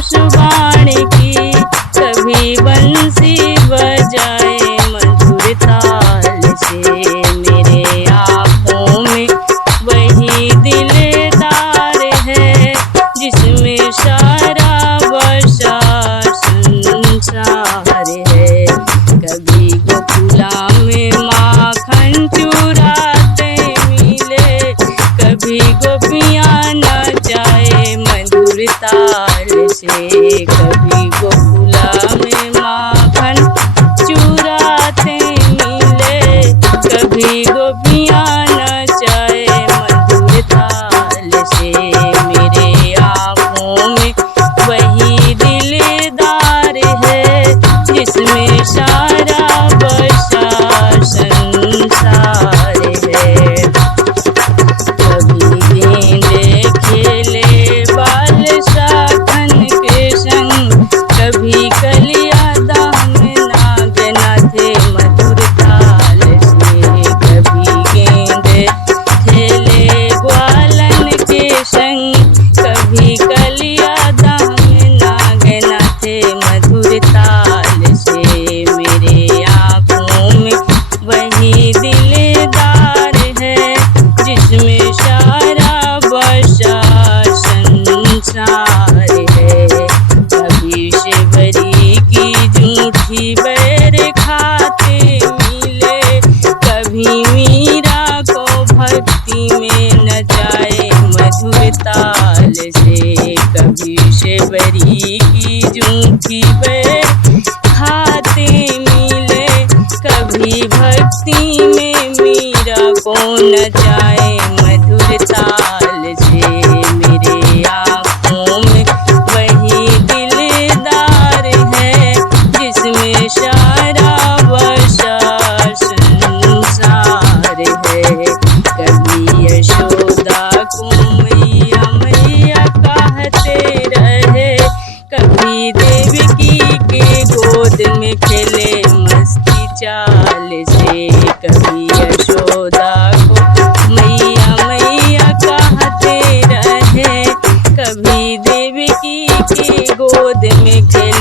धनुष बाण की, कभी बंसी बजाए मधुर ताल से। मेरे आँखों में वही दिलदार है, जिसमें सारा बसा संसार है। कभी गोकुला में माखन चुराते मिले, कभी गोपियाँ नचाए मधुर ताल से। कभी गोकुला में माखन चुराते मिले, कभी गोपियाँ नचाए मधुर ताल से। मेरे आँखों में वही दिलदार है, जिसमें सारा बसा संसार है। कभी गेंदे खेले बाल शाखन के संग, कभी कलिया दाम नागना थे मधुर ताल से। कभी गेंदे खेले ग्वालन के संग, कभी कलिया दाम नागना थे मधुर ताल से। मेरे आँखों में वही दिलदार है, जिसमें सारा बसा संसार है। कभी शिवरी की झूठी बैर खाते मिले, कभी मीरा को भक्ति में नचाए मधुर ताल से। कभी शिवरी की झूठी बैर खाते मिले, कभी भक्ति में मीरा को नचाए मधुर ताल से। मेरे आँखों में वही दिलदार है, जिसमें सारा बसा संसार है। कभी यशोदा को मैया मैया कहते रहे, कभी देवकी के गोद में खेले मस्ती चाल से। कभी यशोदा को मैया मैया कहते रहे, कभी देवकी के गोद में खेले